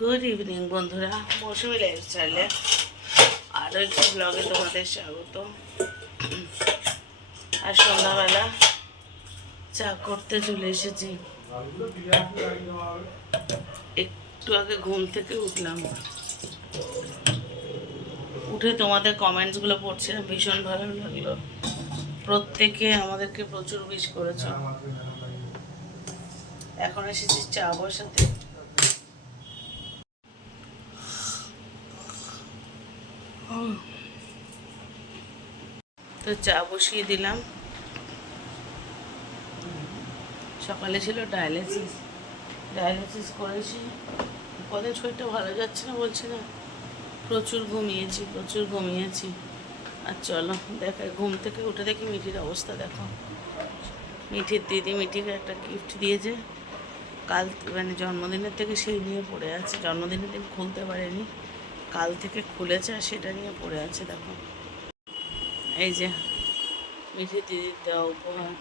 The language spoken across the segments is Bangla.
গুড ইভিনিং বন্ধুরা, মৌসুমি লাইফস্টাইলে আরও একটি ব্লগে তোমাদের স্বাগত। আর সন্ধ্যাবেলা চা করতে চলে এসেছি। একটু আগে ঘুম থেকে উঠলাম, উঠে তোমাদের কমেন্টসগুলো পড়ছিলাম, ভীষণ ভালো লাগলো। প্রত্যেকে আমাদেরকে প্রচুর উইশ করেছো। এখন এসেছি চা বসাতে। তো চা বসিয়ে দিলাম। সকালে ছিল ডায়ালিসিস করেছি। কদিন শরীরটা ভালো যাচ্ছে না, বলছি না, প্রচুর ঘুমিয়েছি। আর চলো দেখাই, ঘুম থেকে উঠে দেখি মিঠির অবস্থা দেখো। মিঠির দিদি মিঠিকে একটা গিফট দিয়েছে কাল, মানে জন্মদিনের থেকে সেই নিয়ে পড়ে আছে। জন্মদিনের দিন খুলতে পারেনি, কাল থেকে খুলেছে আর সেটা নিয়ে পড়ে আছে। দেখো এই যে মিঠির দিদির দেওয়া উপহার।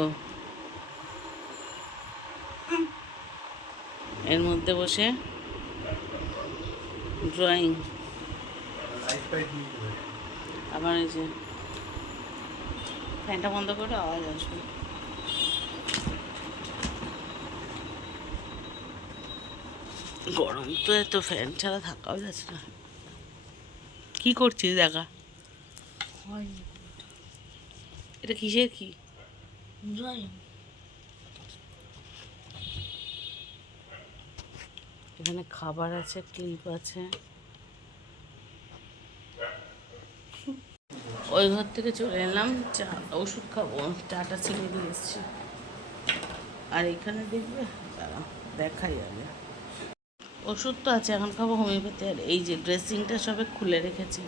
ও এর মধ্যে বসে ড্রয়িং। আবার এই যে ফ্যানটা বন্ধ করে আওয়াজ আসবে। গরম তো, এত ফ্যান ছাড়া থাকাও যাচ্ছে না। কি করছিস দেখা? এটা কিসের কি? এখানে খাবার আছে, ক্লিপ আছে। ওই ঘর থেকে চলে এলাম, চা ওষুধ খাবো, চাটা ছিঁড়ে দিয়ে এসছি। আর এখানে দেখবে, দাঁড়া দেখাই আগে। ওষুধ তো আছে, এখন খাবো হোমিওপ্যাথি। আর এই যে ড্রেসিংটা সবে খুলে রেখেছি।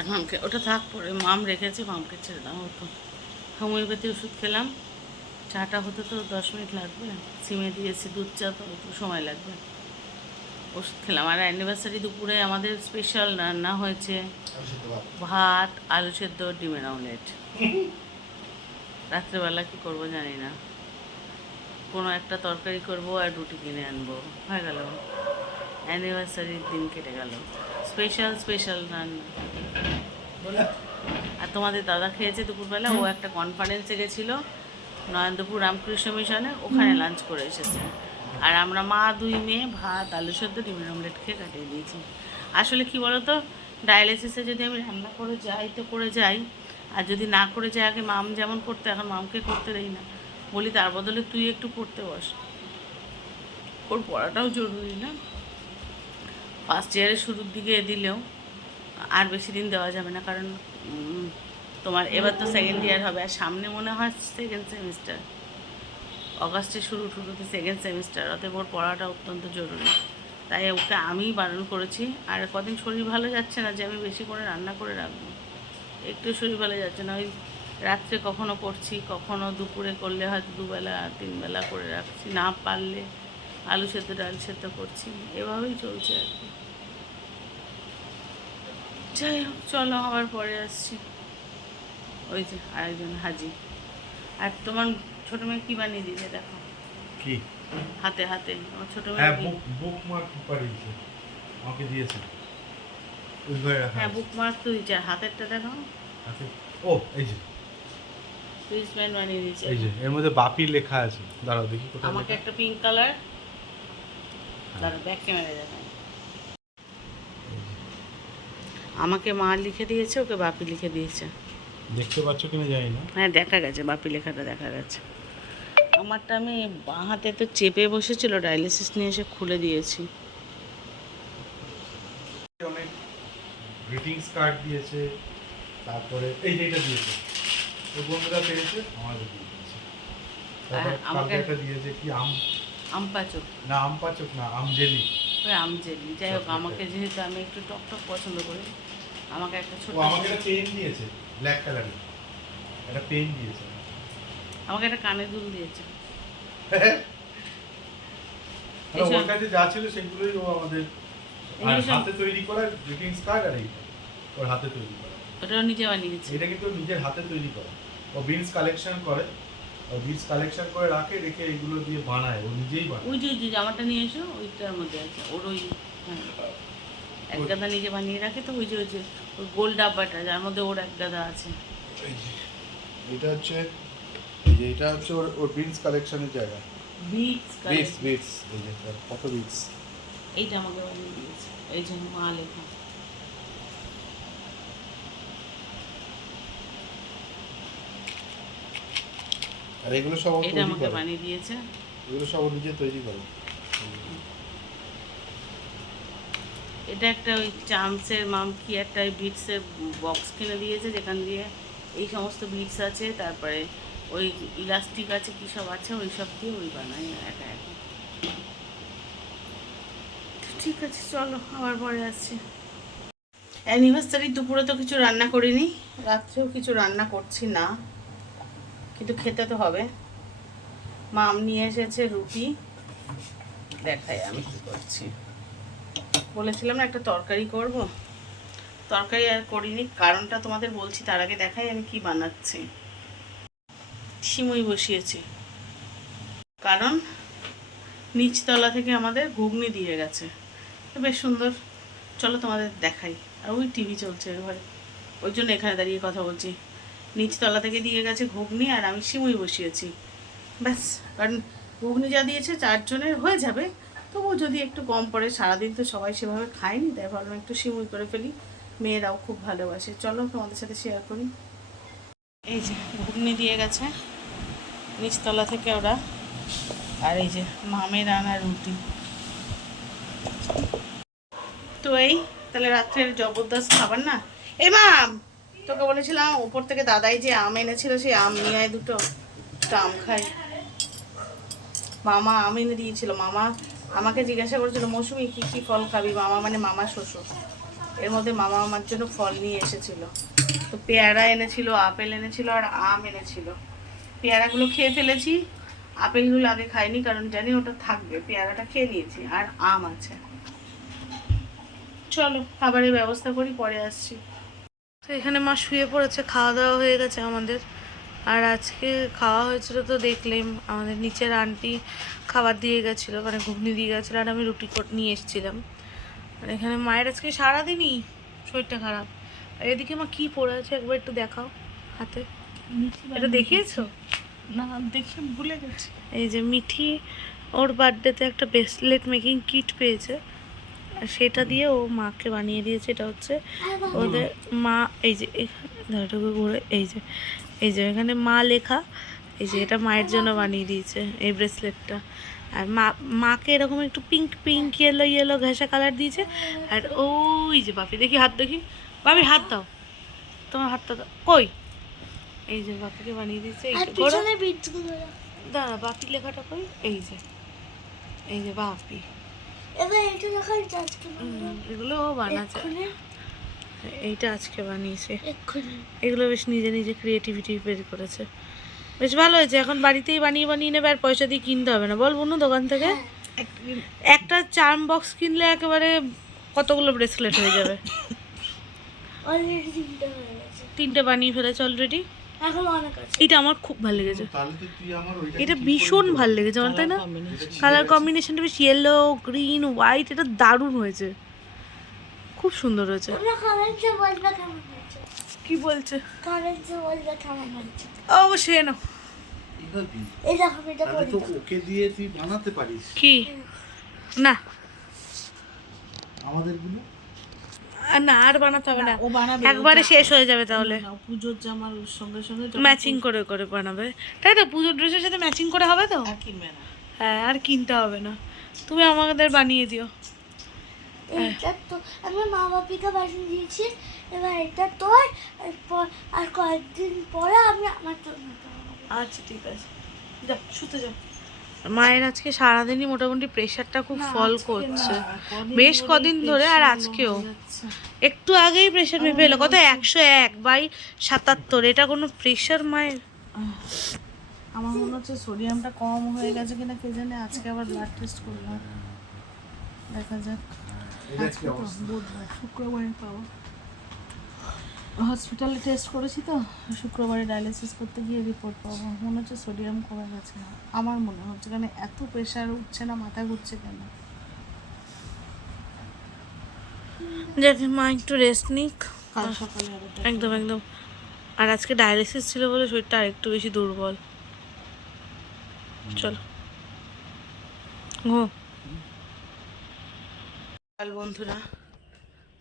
এখন ওটা থাক, পরে মাম রেখেছে, মামকে ছেড়ে দাও হতো। হোমিওপ্যাথি ওষুধ খেলাম। চাটা হতে তো 10 মিনিট লাগবে, সিমে দিয়েছি, দুধ চা তো একটু সময় লাগবে। ওষুধ খেলাম। আর অ্যানিভার্সারি দুপুরে আমাদের স্পেশাল রান্না হয়েছে ভাত, আলু সেদ্ধ, ডিমের অমলেট। রাত্রেবেলা কী করবো জানি না, কোনো একটা তরকারি করবো আর রুটি কিনে আনবো, হয়ে গেল। অ্যানিভার্সারির দিন কেটে গেল। স্পেশাল রান্না। আর তোমাদের দাদা খেয়েছে দুপুরবেলা, ও একটা কনফারেন্সে গেছিলো নয়নপুর রামকৃষ্ণ মিশনে, ওখানে লাঞ্চ করে এসেছে। আর আমরা মা দুই মেয়ে ভাত, আলু সেদ্ধ, ডিমের অমলেট খেয়ে কাটিয়ে দিয়েছি। আসলে কি বলতো, ডায়ালিসিসে যদি আমি রান্না করে যাই তো করে যাই, আর যদি না করে যাই, আগে মাম যেমন করতে, এখন মামকে করতে দেই না, বলি তার বদলে তুই একটু পড়তে বস। ওর পড়াটাও জরুরি না? ফার্স্ট ইয়ারের শুরুর দিকে দিলেও আর বেশি দিন দেওয়া যাবে না, কারণ তোমার এবার তো সেকেন্ড ইয়ার হবে, আর সামনে মনে হয় সেকেন্ড সেমিস্টার, অগাস্টের শুরুতে সেকেন্ড সেমিস্টার। অতএব ওর পড়াটা অত্যন্ত জরুরি। তাই ওকে আমিই বারণ করেছি। আর কদিন শরীর ভালো যাচ্ছে না যে আমি বেশি করে রান্না করে রাখবো, একটু শরীর ভালো যাচ্ছে না। ওই রাত্রে কখনো করছি, কখনো দুপুরে করলে হয়তো 2 বেলা 3 বেলা করে রাখছি, না পারলে আলু সেদ্ধ ডাল সেদ্ধ করছি, এভাবেই চলছে আর কি। যাই হোক, চলো আবার পরে আসছি। ওই যে আরেকজন হাজি। আর তোমার ছোটো মেয়ে কী বানিয়ে দিয়েছে দেখো, কি হাতে আমার ছোটো হ্যাঁ, মেয়ে বুকমার্ক পাঠিয়েছে, আমাকে দিয়েছে। হ্যাঁ, বুকমার্ক তো দিয়েছে। আর হাতেরটা দেখো, ও এই যে রিসব্যান্ড বানিয়ে দিয়েছে। এই যে এর মধ্যে বাপি লেখা আছে, দাঁড়াও দেখি কোথায়। আমাকে একটা পিঙ্ক কালার, দাঁড়াও ব্যাক ক্যামেরা দেখায়। আমাকে মা লিখে দিয়েছে, ওকে বাপি লিখে দিয়েছে। দেখতে পাচ্ছ কিনা জানি না। হ্যাঁ দেখা গেছে, বাপি লেখাটা দেখা গেছে। আমারটা আমি বাঁ হাতে তো চেপে বসেছিল, ডায়ালিসিস নিয়ে এসে খুলে দিয়েছি। অনেক গ্রিটিংস কার্ড দিয়েছে, তারপরে এই যে এটা দিয়েছে, ওই বন্ধুরা পেয়েছে, আমাদের দিয়ে দিয়েছে। তারপরে আমাকে একটা দিয়েছে কি আমপাচক না, আমপাচক না, আমজেলি। ওই আমজেলি। যাই হোক, আমাকে যেহেতু আমি একটু টক পছন্দ করি, আমাকে একটা ছোট, আমাকে একটা পেন দিয়েছে ব্ল্যাক কালারের, একটা পেন দিয়েছে। আমাকে একটা কানের দুল দিয়েছে। মানে ওর কাছে যা ছিল সেগুলোই ও আমাদের আর এইসব- হাতে তৈরি করা গ্রিটিংস কার্ড আর এইটা ওর হাতে তৈরি করা। ওটাও নিজে বানিয়েছে। এটা কিন্তু ওর নিজের হাতে তৈরি করা। ও বিনস কালেকশন করে, ও বিনস কালেকশন করে রেখে এগুলো দিয়ে বানায়, ও নিজেই বানায়। ওই যে জামাটা নিয়ে এসো ওইটার মধ্যে আছে ওর ওই হ্যাঁ, এক গাদা নিজে বানিয়ে রাখে। তো ওই যে ওই গোল ডাব্বাটা যার মধ্যে ওর এক গাদা আছে। এই যে এটা হচ্ছে এটা হচ্ছে ওর বিনস কালেকশনের জায়গা। বিটস বিটস এই যে কত বিটস। এইটা আমাকে বানিয়ে দিয়েছে, এই জন্য মা লেখা। আর এগুলো সব ও এটা তৈরি আমাকে করে, বানিয়ে দিয়েছে। এগুলো সব ও নিজে তৈরি করে। এটা একটা ওই চামসের মাম কি একটা বিটসের বক্স কিনে দিয়েছে, যেখান দিয়ে এই সমস্ত বিটস আছে, তারপরে ওই ইলাস্টিক আছে, কী সব আছে, ওই সব দিয়ে ওই বানাই একা একা। ঠিক আছে চলো, আবার পরে আসছি। অ্যানিভার্সারি দুপুরে তো কিছু রান্না করিনি, রাত্রেও কিছু রান্না করছি না, কিন্তু খেতে তো হবে। মাম নিয়ে এসেছে রুটি, দেখাই আমি কী করছি। বলেছিলাম না একটা তরকারি করব, তরকারি আর করিনি, কারণটা তোমাদের বলছি, তার আগে দেখাই আমি কি বানাচ্ছি। সিমুই বসিয়েছি, কারণ নিচতলা থেকে আমাদের ঘুগনি দিয়ে গেছে, তো বেশ সুন্দর। চলো তোমাদের দেখাই। আর ওই টিভি চলছে এবারে, ওই জন্য এখানে দাঁড়িয়ে কথা বলছি। নিচতলা থেকে দিয়ে গেছে ঘুগনি, আর আমি সিমুই বসিয়েছি, ব্যাস। কারণ ঘুগনি যা দিয়েছে 4 জনের হয়ে যাবে, তবুও যদি একটু কম পড়ে, সারাদিন তো সবাই সেভাবে খায়নি, তাই ভাবলাম একটু সিমুই করে ফেলি। মেয়েরাও খুব ভালোবাসে, চলো তোমাদের সাথে শেয়ার করি। এই যে ঘুগনি দিয়ে গেছে নিচতলা থেকে ওরা, আর এই যে মামের আনা রুটি। তো এই তাহলে রাত্রের জবরদস্ত খাবার না। এই মাম, তোকে বলেছিলাম ওপর থেকে দাদাই যে আম এনেছিল, সেই আম নিয়ে আয় দুটো আম খাই। মামা আম এনে দিয়েছিল। মামা আমাকে জিজ্ঞাসা করেছিল মৌসুমি কী কী ফল খাবি, মামা মানে মামা শ্বশুর। এর মধ্যে মামা আমার জন্য ফল নিয়ে এসেছিল। তো পেয়ারা এনেছিল, আপেল এনেছিল, আর আম এনেছিল। পেয়ারাগুলো খেয়ে ফেলেছি, আপেলগুলো আগে খাইনি, কারণ জানি ওটা থাকবে। পেয়ারাটা খেয়ে নিয়েছি, আর আম আছে। চলো খাবারের ব্যবস্থা করি, পরে আসছি। তো এখানে মা শুয়ে পড়েছে, খাওয়া দাওয়া হয়ে গেছে আমাদের। আর আজকে খাওয়া হয়েছিল তো দেখলেন, আমাদের নিচের আন্টি খাবার দিয়ে গেছিলো, মানে ঘুগনি দিয়ে গেছিলো, আর আমি রুটি নিয়ে এসেছিলাম। আর এখানে মায়ের আজকে সারাদিনই শরীরটা খারাপ। আর এদিকে মা কী পড়ে আছে একবার একটু দেখাও হাতে, এটা দেখিয়েছো? না দেখে ভুলে গেছি। এই যে মিঠি ওর বার্থডেতে একটা ব্রেসলেট মেকিং কিট পেয়েছে, আর সেটা দিয়ে ও মাকে বানিয়ে দিয়েছে। এটা হচ্ছে ওদের মা, এই যে এখানে ঘুরে, এই যে এখানে মা লেখা, এই যে এটা মায়ের জন্য বানিয়ে দিয়েছে এই ব্রেসলেটটা। আর মাকে এরকম একটু পিঙ্ক পিঙ্ক ইয়েলো ঘেঁষা কালার দিয়েছে। আর ওই যে বাপি, দেখি হাত, দেখি বাপি হাত দাও, তোমার হাতটা দাও কই। এই যে বাপিকে বানিয়ে দিয়েছে, দাঁড়া বাপি লেখাটা কই, এই যে বাপি, এগুলো ও বানাচ্ছে, এইটা আজকে বানিয়েছে। এগুলো বেশ নিজে নিজে ক্রিয়েটিভিটি বের করেছে, বেশ ভালো হয়েছে। এখন বাড়িতেই বানিয়ে নেবে, আর পয়সা দিয়ে কিনতে হবে না, বল বুনু দোকান থেকে। একটা চার্ম বক্স কিনলে একেবারে কতগুলো ব্রেসলেট হয়ে যাবে। 3টে বানিয়ে ফেলেছে অলরেডি। এটা আমার খুব ভালো লেগেছে, এটা ভীষণ ভালো লেগেছে আমার, তাই না? কালার কম্বিনেশনটা বেশ ইয়েলো গ্রিন হোয়াইট, এটা দারুণ হয়েছে, খুব সুন্দর হয়েছে। কি বলছে অবশ্যই না, ওকে দিয়ে তুই বানাতে পারিস কি না আমাদেরগুলো। না আর বানাতে হবে না, ও বানাবে, একবারে শেষ হয়ে যাবে তাহলে। পুজোর জামার সঙ্গে সঙ্গে ম্যাচিং করে করে বানাবে, তাই তো? পুজোর ড্রেসের সাথে ম্যাচিং করে হবে তো? আর কিনবে না। হ্যাঁ, আর কিনতে হবে না, তুমি আমাদের বানিয়ে দিও। এটা তো আমি মা বাপিকে বানিয়ে দিয়েছি, এবার এটা তোর, আর কয়েকদিন পরে আমি আমার জন্য বানাবো। আচ্ছা ঠিক আছে, যাও শুতে যাও। মায়ের আজকে সারাদিনই মোটামুটি প্রেশারটা খুব ফল করছে, বেশ কদিন ধরে, আর আজকেও একটু আগেই প্রেশার মেপে এলো, কত 101/77। এটা কোনো প্রেশার মায়ের? আমার মনে হচ্ছে সোডিয়ামটা কম হয়ে গেছে কিনা কে জানে, আজকে আবার ব্লাড টেস্ট করলাম। দেখা যাক। এটা আজকে কি তো অবস্থা? বুধবার, শুক্রবারে পাবো। হসপিটালে টেস্ট করেছি তো, শুক্রবারে ডায়ালিসিস করতে গিয়ে রিপোর্ট পাবো। মনে হচ্ছে সোডিয়াম কমে গেছে, আমার মনে হচ্ছে, কারণ এত প্রেশার উঠছে না, মাথা ঘুরছে কেন। যাতে মা একটু রেস্ট নিক। কাল সকালে আবার দেখা একদম একদম। আর আজকে ডায়ালিসিস ছিল বলে শরীরটা আরেকটু বেশি দুর্বল। চলো কাল বন্ধুরা,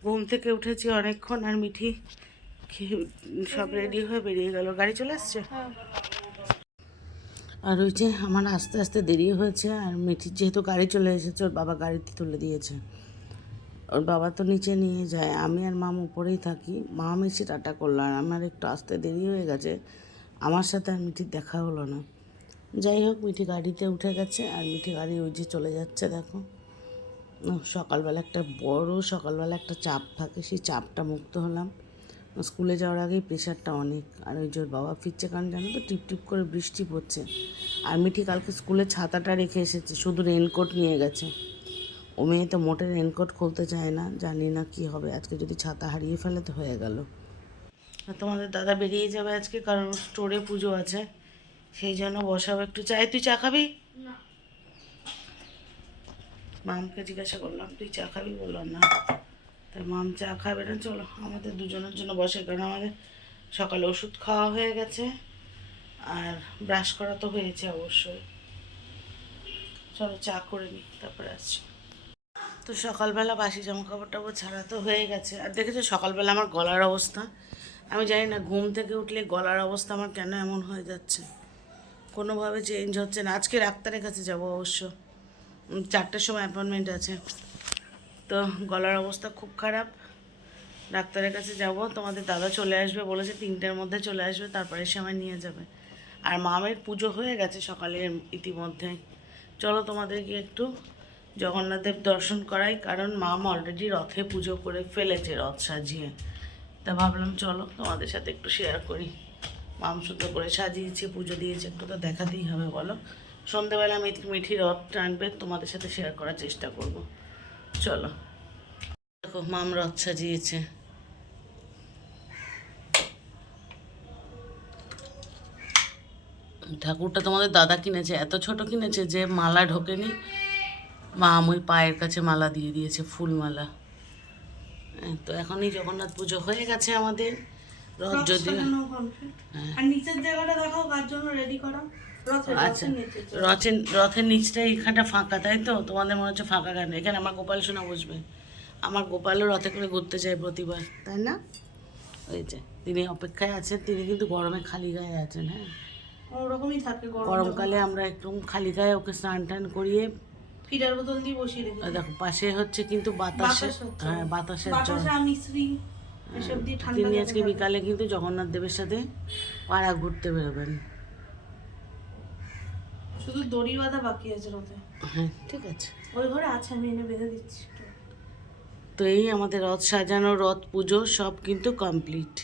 ঘুম থেকে উঠেছি অনেকক্ষণ, আর মিঠি সব রেডি হয়ে বেরিয়ে গেল। গাড়ি চলে আসছে। আর ওই যে আমার আস্তে আস্তে দেরি হয়েছে, আর মিঠির যেহেতু গাড়ি চলে এসেছে, ওর বাবা গাড়িতে তুলে দিয়েছে। ওর বাবা তো নিচে নিয়ে যায়, আমি আর মাম উপরেই থাকি। মাম এসে টাটা করলো, আর আমার একটু আসতে দেরি হয়ে গেছে। আমার সাথে আর মিঠির দেখা হলো না। যাই হোক, মিঠি গাড়িতে উঠে গেছে, আর মিঠি গাড়ি ওই যে চলে যাচ্ছে। দেখো, সকালবেলা একটা চাপ থাকে, সেই চাপটা মুক্ত হলাম। স্কুলে যাওয়ার আগেই প্রেশারটা অনেক। আর ওই যে ওর বাবা ফিরছে, কারণ জানো তো টিপ টিপ করে বৃষ্টি পড়ছে। আর মিঠি কালকে স্কুলে ছাতাটা রেখে এসেছে, শুধু রেনকোট নিয়ে গেছে। ও মেয়ে তো মোটে রেনকোট খুলতে চায় না, জানি না কি হবে। আজকে যদি ছাতা হারিয়ে ফেলে তো হয়ে গেল। তোমাদের দাদা বেরিয়ে যাবে আজকে, কারণ স্টোরে পুজো আছে, সেই জন্য বসাবো একটু। চাই, তুই চা খাবি? মামকে জিজ্ঞাসা করলাম তুই চা খাবি, বললাম না। তাই মাম চা খাবে না। চলো আমাদের দুজনের জন্য বসে, কারণ আমাদের সকালে ওষুধ খাওয়া হয়ে গেছে, আর ব্রাশ করা তো হয়েছে অবশ্যই। চলো চা করে নিই, তারপরে আসছি। তো সকালবেলা বাসি জামা কাপড় টাপড় ছাড়া তো হয়ে গেছে। আর দেখেছো সকালবেলা আমার গলার অবস্থা, আমি জানি না ঘুম থেকে উঠলে গলার অবস্থা আমার কেন এমন হয়ে যাচ্ছে, কোনোভাবে চেঞ্জ হচ্ছে না। আজকে ডাক্তারের কাছে যাব অবশ্য, 4টার সময় অ্যাপয়েন্টমেন্ট আছে। তো গলার অবস্থা খুব খারাপ, ডাক্তারের কাছে যাব। তোমাদের দাদা চলে আসবে বলেছে, 3টার মধ্যে চলে আসবে, তারপরে সে আমায় নিয়ে যাবে। আর মামের পুজো হয়ে গেছে সকালের ইতিমধ্যে। চলো তোমাদেরকে একটু জগন্নাথদেব দর্শন করাই, কারণ মাম অলরেডি রথে পুজো করে ফেলেছে, রথ সাজিয়ে। তা ভাবলাম চলো তোমাদের সাথে একটু শেয়ার করি। মাম সুন্দর করে সাজিয়েছে, পুজো দিয়েছে, একটু তো দেখাতেই হবে বলো। সন্ধেবেলা মিঠি রথ টানবে, তোমাদের সাথে শেয়ার করার চেষ্টা করব। চলো দেখো, মাম রথ সাজিয়েছে। ঠাকুরটা তোমাদের দাদা কিনেছে, এত ছোট কিনেছে যে মালা ঢোকেনি। মাম ওই পায়ের কাছে মালা দিয়ে দিয়েছে, ফুল মালা। তো এখনই জগন্নাথ পুজো হয়ে গেছে আমাদের। রথ যদিও আর নিচের জায়গাটা দেখাও, কার জন্য রেডি করা। আচ্ছা, রথের নিচটা এখানটা ফাঁকা, তাই তো? তোমাদের মনে হচ্ছে ফাঁকা কেন? এখানে আমার গোপাল সোনা বসবে। আমার গোপালও রথে করে ঘুরতে যায় প্রতিবার, তাই না? ওই যে তিনি অপেক্ষায় আছেন, তিনি কিন্তু গরমে খালি গায়ে আছেন। হ্যাঁ, ওরকমই থাকে গরমকালে আমরা একটু খালি গায়ে ওকে স্নান টান করিয়ে ফিডার বোতল দিয়ে বসিয়ে রেখে। দেখো পাশে হচ্ছে কিন্তু বাতাসের, হ্যাঁ বাতাসের জল। মিশ্রি এসব দিয়ে ঠান্ডা। তিনি আজকে বিকালে কিন্তু জগন্নাথ দেবের সাথে পাড়া ঘুরতে বেরোবেন। শুধু দড়ি বাঁধা বাকি আছে রথে। হ্যাঁ ঠিক আছে, ওই ঘরে আছে, আমি এনে বেঁধে দিচ্ছি। তো এই আমাদের রথ সাজানো, রথ পুজো সব কিন্তু কমপ্লিট।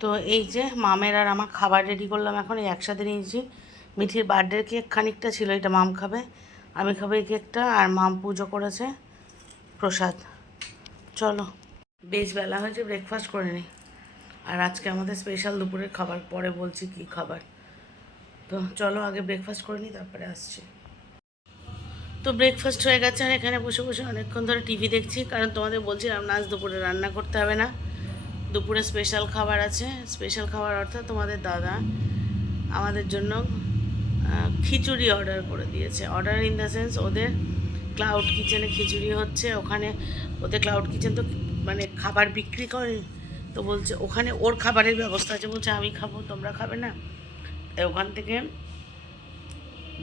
তো এই যে মামের আর আমার খাবার রেডি করলাম, এখন এই একসাথে নিয়েছি। মিঠির বার্থডে কেক খানিকটা ছিল, এটা মাম খাবে, আমি খাবো এই কেকটা, আর মাম পুজো করেছে প্রসাদ। চলো, বেশ বেলা হয়েছে, ব্রেকফাস্ট করে নিই। আর আজকে আমাদের স্পেশাল দুপুরের খাবার, পরে বলছি কি খাবার। তো চলো আগে ব্রেকফাস্ট করে নিই, তারপরে আসছি। তো ব্রেকফাস্ট হয়ে গেছে, আর এখানে বসে বসে অনেকক্ষণ ধরে টিভি দেখছি, কারণ তোমাদের বলছিলাম না আজ দুপুরে রান্না করতে হবে না, দুপুরে স্পেশাল খাবার আছে। স্পেশাল খাবার অর্থাৎ তোমাদের দাদা আমাদের জন্য খিচুড়ি অর্ডার করে দিয়েছে। অর্ডার ইন দ্য সেন্স, ওদের ক্লাউড কিচেনে খিচুড়ি হচ্ছে। ওখানে ওদের ক্লাউড কিচেন তো মানে খাবার বিক্রি করে, তো বলছে ওখানে ওর খাবারের ব্যবস্থা আছে। বলছে আমি খাবো, তোমরা খাবে না? ওখান থেকে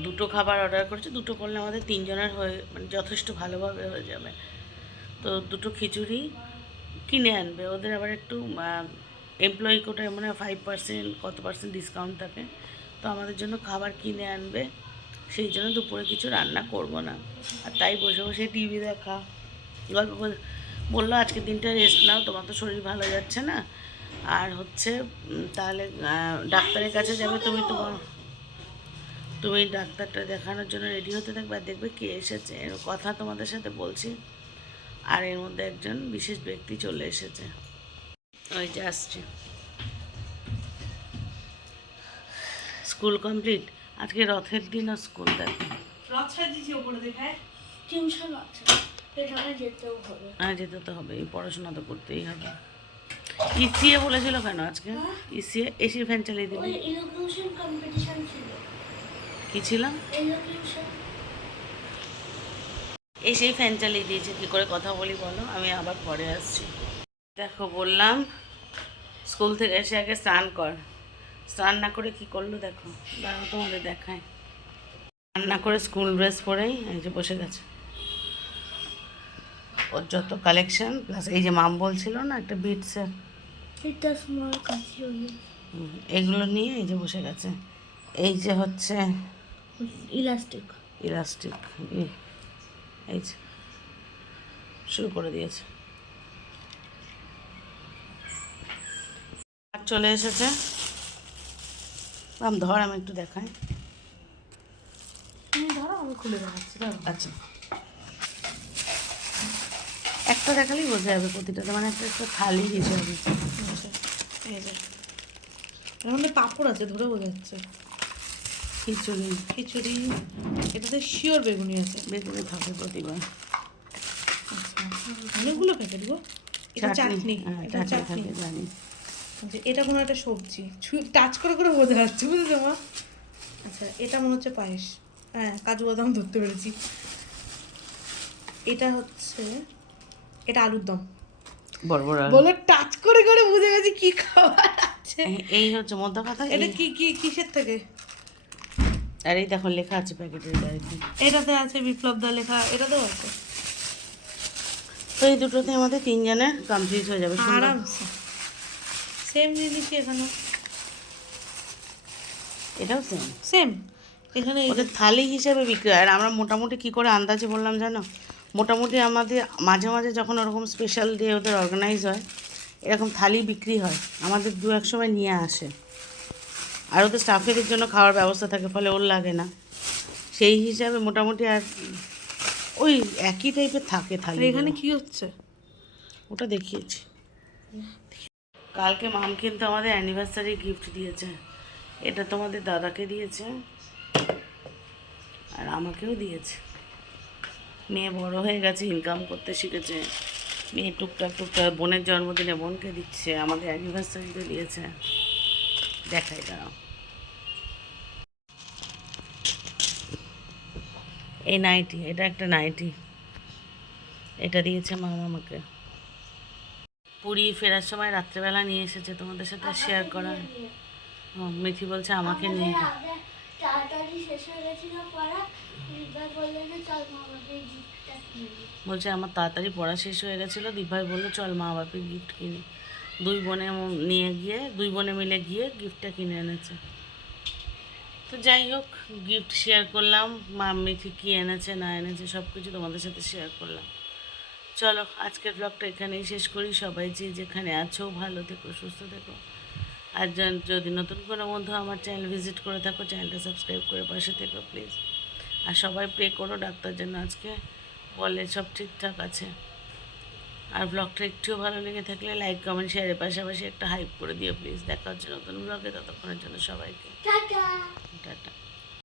2টো খাবার অর্ডার করেছে, 2টো করলে আমাদের 3জনের হয়ে মানে যথেষ্ট ভালোভাবে হয়ে যাবে। তো 2টো খিচুড়ি কিনে আনবে। ওদের আবার একটু এমপ্লয়ি কোটায় মানে 5% কত পার্সেন্ট ডিসকাউন্ট থাকে, তো আমাদের জন্য খাবার কিনে আনবে। সেই জন্য দুপুরে কিছু রান্না করব না, আর তাই বসে বসে টিভি দেখা, গল্প বললো আজকে দিনটা রেস্ট নাও, তোমার তো শরীর ভালো যাচ্ছে না, আর হচ্ছে তাহলে ডাক্তারের কাছে যাবে, তুমি ডাক্তারটা দেখানোর জন্য রেডি হতে থাকবে, আর দেখবে কে এসেছে, এর কথা তোমাদের সাথে বলছি। আর এর মধ্যে একজন বিশেষ ব্যক্তি চলে এসেছে, ওই যে আসছে। স্কুল কমপ্লিট, আজকে রথের দিন, আর স্কুল দেখো টিউশন আছে, সেখানে যেতেও হবে। হ্যাঁ, যেতে তো হবে, পড়াশোনা তো করতেই হবে। ইসিএ বলেছিল কেন আজকে? ইসিএ এসি ফ্যান চালিয়ে দিবি। ওই ইলোকিউশন কম্পিটিশন ছিল। কি ছিল? ইলোকিউশন। এসেই ফ্যান চালিয়ে দিয়েছে, কী করে কথা বলি বলো, আমি আবার পরে আসছি। দেখো বললাম স্কুল থেকে এসে আগে স্নান কর, স্নান না করে কি করলো দেখো, দাঁড়াও তোমাদের দেখায়। স্নান না করে স্কুল ড্রেস পরেই এই যে বসে গেছে, ওর যত কালেকশন, প্লাস এই যে মাম বলছিল না একটা বিটসের, এটা স্মল কাশিও এগুলো নিয়ে এই যে বসে গেছে। এই যে হচ্ছে ইলাস্টিক। ইলাস্টিক, এই যে শুরু করে দিয়েছে। আর চলে এসেছে, ধর আমি একটু দেখাই। তুমি ধরো, আমি খুলে দেখাচ্ছি, ধরো। আচ্ছা, একটা দেখালেই বোঝা যাবে প্রতিটাতে, মানে একটা একটা থালি হিসেবে দিচ্ছে। এই যে এর মধ্যে পাঁপড় আছে, ধরে বোঝা যাচ্ছে। খিচুড়ি, খিচুড়ি, এটাতে শিওর বেগুনি আছে। বেগুনি থাকে প্রতিবার। অনেকগুলো প্যাকেট গো। এটা চাটনি, হ্যাঁ এটা চাটনি চাটনি। থাকে জানি। আচ্ছা, এটা কোনো একটা সবজি, টাচ করে করে বোঝা যাচ্ছে, বুঝেছো মা? আচ্ছা, এটা মনে হচ্ছে পায়েস। হ্যাঁ, কাজু বাদাম ধরতে পেরেছি। এটা হচ্ছে, এটা আলুর দম। বড় বড় আলু। বলো, টাচ করে করে বুঝে গেছি কি খাবার আছে। এই হচ্ছে মধ্যে কথা। এটা কি কি কিসের থেকে? আর এই দেখো লেখা আছে প্যাকেটের গাড়িতে। এটাতে আছে বিপ্লব দা লেখা, এটাতেও আছে। তো এই দুটোতে আমাদের তিনজনের কমপ্লিট হয়ে যাবে সুন্দর। আরামসে সেম জিনিসই এখানে, এটাও সেম সেম। এখানে ওদের থালি হিসেবে বিক্রি হয়। আর আমরা মোটামুটি কি করে আন্দাজে বললাম জানো, মোটামুটি আমাদের মাঝে মাঝে যখন ওরকম স্পেশাল ডে ওদের অর্গানাইজ হয়, এরকম থালি বিক্রি হয়, আমাদের দু এক সময় নিয়ে আসে। আর ওদের স্টাফেদের জন্য খাওয়ার ব্যবস্থা থাকে, ফলে ওর লাগে না, সেই হিসাবে মোটামুটি। আর ওই একই টাইপের থাকে থালি। এখানে কি হচ্ছে? ওটা দেখিয়েছি কালকে। মাম কিন্তু আমাদের অ্যানিভার্সারি গিফট দিয়েছে, এটা তোমাদের দাদাকে দিয়েছে আর আমাকেও দিয়েছে। মেয়ে বড় হয়ে গেছে, ইনকাম করতে শিখেছে, মেয়ে টুকটাক টুকটাক, বোনের জন্মদিনে বোনকে দিচ্ছে, আমাদের অ্যানিভার্সারিতে দিয়েছে। দেখাই দাঁড়াও, এই নাইটি, এটা একটা নাইটি, এটা দিয়েছে মা আমাকে। পুরী ফেরার সময় রাত্রেবেলা নিয়ে এসেছে, তোমাদের সাথে শেয়ার করা। মিঠি বলছে আমাকে নিয়ে যা। তাড়াতাড়ি শেষ হয়ে গেছিল পড়া, দিদা বললো যে চল মা আমাকে গিফটটা কিনে দিই। বলছে আমার তাড়াতাড়ি পড়া শেষ হয়ে গেছিলো, দিভাই বললো চল মা বাপি গিফট কিনি। দুই বোনে মিলে গিয়ে গিফটটা কিনে এনেছে। তো যাই হোক, গিফট শেয়ার করলাম, মা মিঠি কী এনেছে না এনেছে সব কিছু তোমাদের সাথে শেয়ার করলাম। চলো আজকের ব্লগটা এখানেই শেষ করি। সবাই যে যেখানে আছো ভালো থেকো, সুস্থ থেকো। আর যদি নতুন কোনো বন্ধু আমার চ্যানেল ভিজিট করে থাকো, চ্যানেলটা সাবস্ক্রাইব করে পাশে থেকো প্লিজ। আর সবাই প্রে করো ডাক্তার যেন আজকে বলে সব ঠিকঠাক আছে। আর ব্লগটা একটুও ভালো লেগে থাকলে লাইক কমেন্ট শেয়ারের পাশাপাশি একটা হাইপ করে দিও প্লিজ। দেখা হচ্ছে নতুন ব্লগে, ততক্ষণের জন্য সবাইকে টাটা। টাটা।